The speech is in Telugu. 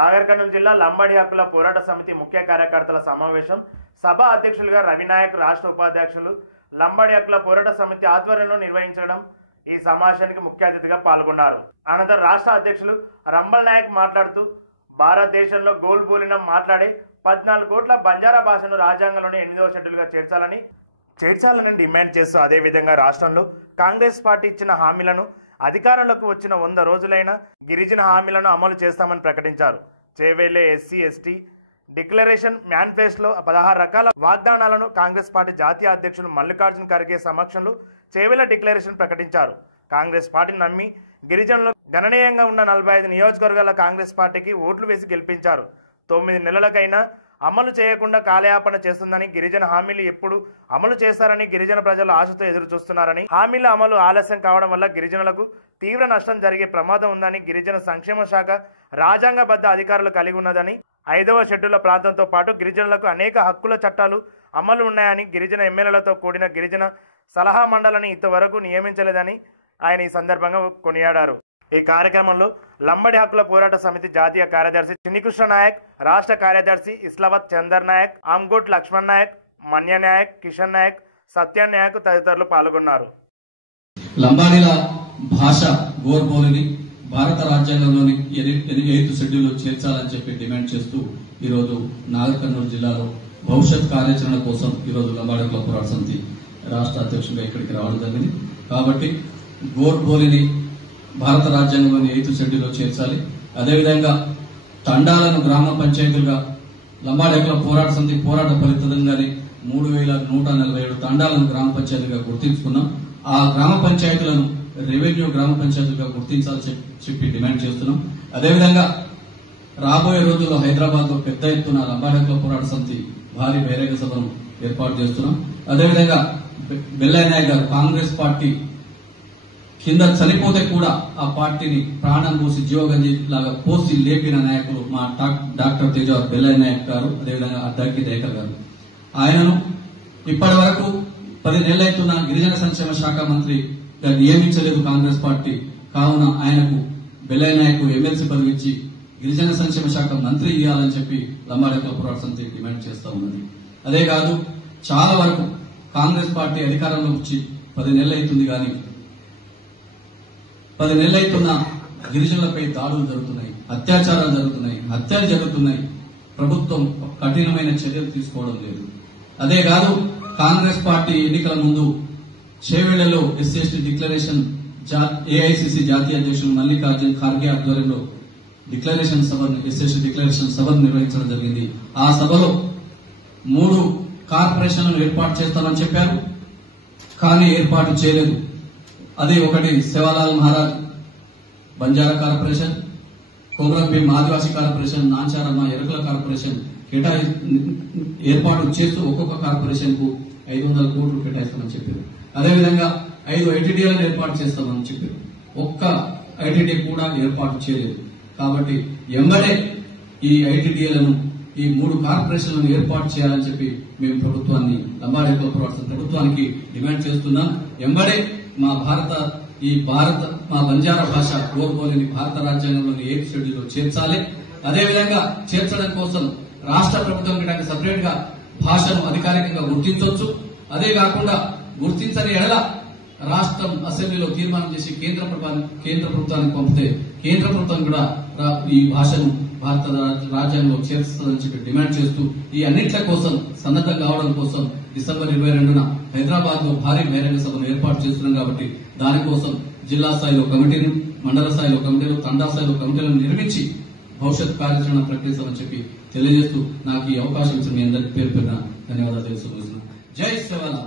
నాగర్ కర్నూలు జిల్లా లంబాడి హక్కుల పోరాట సమితి ముఖ్య కార్యకర్తల సమావేశం సభ అధ్యక్షులుగా రవినాయక్, రాష్ట్ర ఉపాధ్యక్షులు లంబాడి హక్కుల పోరాట సమితి ఆధ్వర్యంలో నిర్వహించడం. ఈ సమావేశానికి ముఖ్య అతిథిగా పాల్గొన్నారు. అనంతరం రాష్ట్ర అధ్యక్షులు రంబల్ నాయక్ మాట్లాడుతూ భారతదేశంలో గోల్బోలినం మాట్లాడే 14 కోట్ల బంజారా భాషను రాజ్యాంగంలోని 8వ షెడ్యూల్గా చేర్చాలని డిమాండ్ చేస్తూ అదేవిధంగా రాష్ట్రంలో కాంగ్రెస్ పార్టీ ఇచ్చిన హామీలను అధికారంలోకి వచ్చిన 100 రోజులైన గిరిజన హామీలను అమలు చేస్తామని ప్రకటించారు. చేవేళ్లే ఎస్సీ ఎస్టీ డిక్లరేషన్ మేనిఫెస్టోలో 16 రకాల వాగ్దానాలను కాంగ్రెస్ పార్టీ జాతీయ అధ్యక్షులు మల్లికార్జున ఖర్గే సమక్షంలో చేవేళ్ల డిక్లరేషన్ ప్రకటించారు. కాంగ్రెస్ పార్టీని నమ్మి గిరిజనులు గణనీయంగా ఉన్న 45 నియోజకవర్గాల కాంగ్రెస్ పార్టీకి ఓట్లు వేసి గెలిపించారు. 9 నెలలకైనా అమలు చేయకుండా కాలయాపన చేస్తుందని, గిరిజన హామీలు ఎప్పుడు అమలు చేస్తారని గిరిజన ప్రజలు ఆశతో ఎదురు చూస్తున్నారని, హామీల అమలు ఆలస్యం కావడం వల్ల గిరిజనులకు తీవ్ర నష్టం జరిగే ప్రమాదం ఉందని, గిరిజన సంక్షేమ శాఖ రాజ్యాంగబద్ధ అధికారులు కలిగి ఉన్నదని, 5వ షెడ్యూల్ ప్రాంతంతో పాటు గిరిజనులకు అనేక హక్కుల చట్టాలు అమలు ఉన్నాయని, గిరిజన ఎమ్మెల్యేలతో కూడిన గిరిజన సలహా మండలిని ఇంతవరకు నియమించలేదని ఆయన ఈ సందర్భంగా కొనియాడారు. ఈ కార్యక్రమంలో లంబడి హక్కుల పోరాట సమితి జాతీయ కార్యదర్శి చిన్నికృష్ణ నాయక్, రాష్ట్ర కార్యదర్శి ఇస్లావత్ చందర్ నాయక్, ఆమ్గోట్ లక్ష్మణ్ నాయక్, మన్య నాయక్, కిషన్ నాయక్, సత్య నాయక్ తదితరులు పాల్గొన్నారు. లంబాడీల భాష గోర్బోలిని భారత రాజ్యాంగంలోని 8వ షెడ్యూల్లో చేర్చాలని చెప్పి డిమాండ్ చేస్తూ ఈరోజు నాగర్ కర్నూలు జిల్లాలో భవిష్యత్ కార్యాచరణ కోసం ఈరోజు లంబాడి హక్కుల పోరాట సమితి రాష్ట్ర అధ్యక్షుడిగా ఇక్కడికి రావడం జరిగింది. కాబట్టి గోర్బోలిని భారత రాజ్యాంగంలోని 8వ షెడ్యూల్లో చేర్చాలి. అదేవిధంగా తండాలను గ్రామ పంచాయతీలుగా లంబాడి హక్కుల పోరాట సమితి పోరాట ఫలితంగానే 3147 తండాలను గ్రామ పంచాయతీలుగా గుర్తించుకున్నాం. ఆ గ్రామ పంచాయతీలను రెవెన్యూ గ్రామ పంచాయతీలుగా గుర్తించాలని చెప్పి డిమాండ్ చేస్తున్నాం. అదేవిధంగా రాబోయే రోజుల్లో హైదరాబాద్ లో పెద్ద ఎత్తున లంబాడి హక్కుల పోరాట సమితి భారీ బహిరంగ సభను ఏర్పాటు చేస్తున్నాం. అదేవిధంగా బెల్లయ్య నాయక్ గారు కాంగ్రెస్ పార్టీ కింద చనిపోతే కూడా ఆ పార్టీని ప్రాణం పోసి జీవగంజి లాగా పోసి లేపిన నాయకులు మా డాక్టర్ తేజావత్ బెల్లయ్య నాయక్ గారు, అదేవిధంగా అద్దంకి దయాకర్ గారు. ఆయనను ఇప్పటి వరకు 10 నెలలైతున్న గిరిజన సంక్షేమ శాఖ మంత్రిగా నియమించలేదు కాంగ్రెస్ పార్టీ. కావున ఆయనకు బెల్లయ్య నాయక్ ఎమ్మెల్సీ పదవి ఇచ్చి గిరిజన సంక్షేమ శాఖ మంత్రి ఇవ్వాలని చెప్పి లంబాడి హక్కుల పోరాట సమితి డిమాండ్ చేస్తా ఉన్నది. అదే కాదు, చాలా వరకు కాంగ్రెస్ పార్టీ అధికారంలో వచ్చి 10 నెలలైతుంది కానీ 10 నెలలైతున్న గిరిజనులపై దాడులు జరుగుతున్నాయి, అత్యాచారాలు జరుగుతున్నాయి, హత్యలు జరుగుతున్నాయి. ప్రభుత్వం కఠినమైన చర్యలు తీసుకోవడం లేదు. అదే కాదు, కాంగ్రెస్ పార్టీ ఎన్నికల ముందు చేవేళ్లలో ఎస్సీ ఎస్టీ డిక్లరేషన్ ఏఐసిసి జాతీయ అధ్యక్షులు మల్లికార్జున ఖర్గే ఆధ్వర్యంలో డిక్లరేషన్ సభను ఎస్సీ ఎస్టీ డిక్లరేషన్ సభను నిర్వహించడం జరిగింది. ఆ సభలో 3 కార్పొరేషన్లను ఏర్పాటు చేస్తామని చెప్పారు, కానీ ఏర్పాటు చేయలేదు. అదే ఒకటి సేవాలాల్ మహారాజ్ బంజారా కార్పొరేషన్, కొమరం భీం ఆదివాసీ కార్పొరేషన్, నాంచారమ్మ ఎరుకల కార్పొరేషన్ ఏర్పాటు చేస్తూ ఒక్కొక్క కార్పొరేషన్ కు 500 కోట్లు కేటాయిస్తామని చెప్పారు. అదేవిధంగా 5 ఐటీడీలను ఏర్పాటు చేస్తామని చెప్పారు. ఒక్క ఐటీడీ కూడా ఏర్పాటు చేయలేదు. కాబట్టి ఎంబడే ఈ ఐటీడీలను, ఈ 3 కార్పొరేషన్లను ఏర్పాటు చేయాలని చెప్పి మేము ప్రభుత్వాన్ని, లంబాడి హక్కుల పోరాట సమితి ప్రభుత్వానికి డిమాండ్ చేస్తున్నాం. ఎంబడే మా బంజారా భాష గోర్బోలిని భారత రాజ్యాంగంలోని 8వ షెడ్యూల్లో చేర్చాలి. అదేవిధంగా చేర్చడం కోసం రాష్ట్ర ప్రభుత్వం కూడా సపరేట్ గా భాషను అధికారికంగా గుర్తించవచ్చు. అదే కాకుండా గుర్తించని ఎడల రాష్ట్రం అసెంబ్లీలో తీర్మానం చేసి కేంద్ర ప్రభుత్వానికి పంపితే కేంద్ర ప్రభుత్వం కూడా ఈ భాషను భారత రాజ్యాంగంలో చేర్చుతుందని చెప్పి డిమాండ్ చేస్తూ ఈ అన్నింటి కోసం సన్నద్ధం కావడం కోసం డిసెంబర్ 22న హైదరాబాద్ లో భారీ బహిరంగ సభను ఏర్పాటు చేస్తున్నాం. కాబట్టి దానికోసం జిల్లా స్థాయిలో కమిటీలు, మండల స్థాయిలో కమిటీలు, తండా స్థాయిలో కమిటీలను నిర్మించి భవిష్యత్ కార్యాచరణ ప్రకటిస్తామని చెప్పి తెలియజేస్తూ నాకు ఈ అవకాశం ఇచ్చిన మీ అందరికీ పేరు పేరున ధన్యవాదాలు తెలుసుకుంటున్నాను. జై సేవాలా.